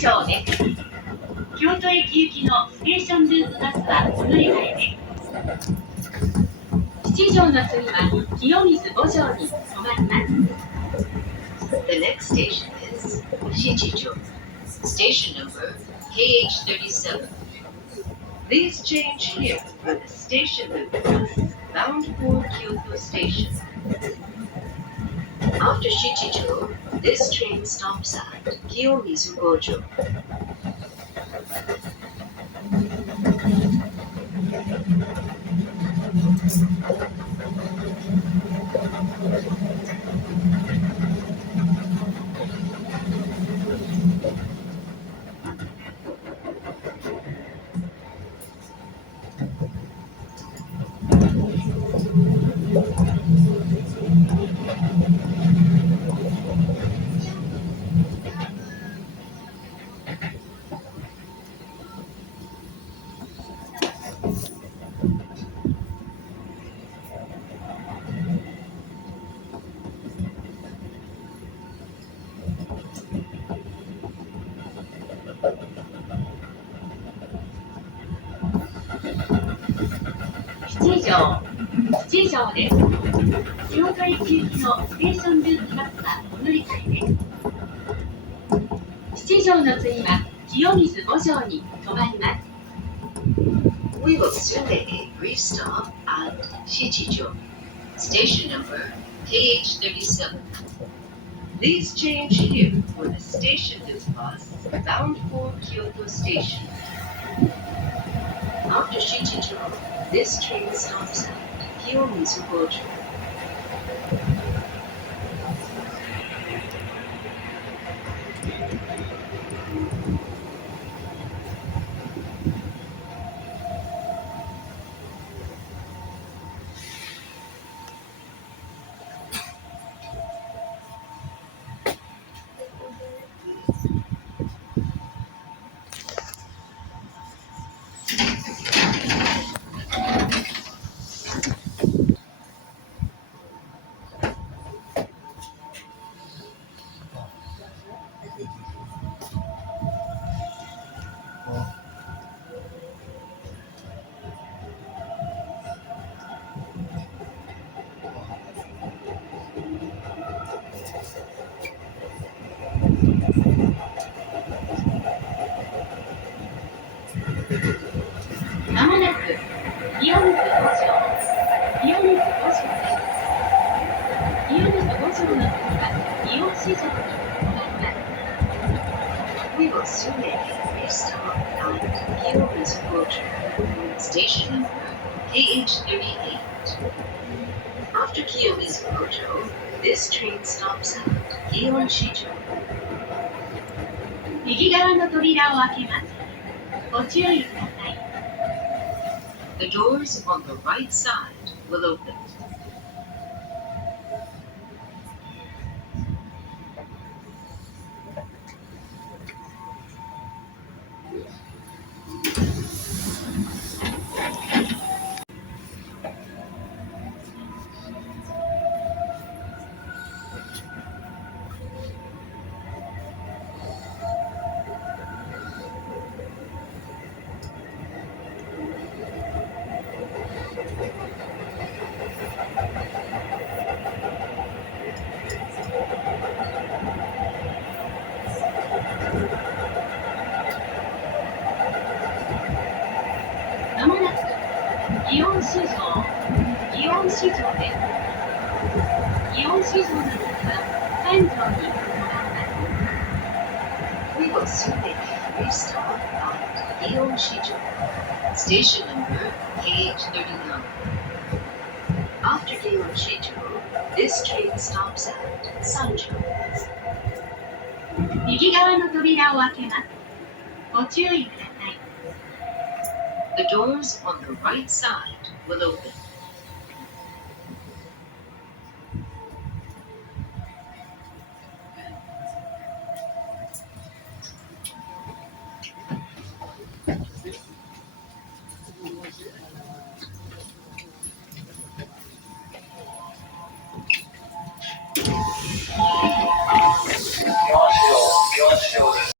条です。京都駅行きのステーションルートバスはお乗り換えで。七条の次は清水五条に停まります。The next station is Shichijo. Station number KH37. Please change here for the station loop bus bound for Kyoto Station. After Shichijo, this train stops at Kiyomizu Gojo. 七条です。京都駅行きのステーションルートバスはお乗り換えです。七条の次は清水五条に停まります。We will soon make a brief stop at Shichijo. Station number KH37. Please change here for the station loop bus bound for Kyoto Station. After Shichijo, this train stops at Kiyomizu Gojo. まもなく清水五条です。清水五条の次は祇園市場に停まります。We will soon make a brief stop at Kiyomizu Gojo. Station number KH38. After Kiyomizu Gojo, this train stops at Gion Shijo. 右側の扉を開けます。ご注意ください。The doors on the right side will open. まもなく祇園市場です。祇園市場の次は三条に停まります。We will soon make a brief stop at Gion Shijo. Station number KH39. After Gion Shijo, this train stops at Sanjo. 右側の扉を開けます。ご注意ください。The doors on the right side will open.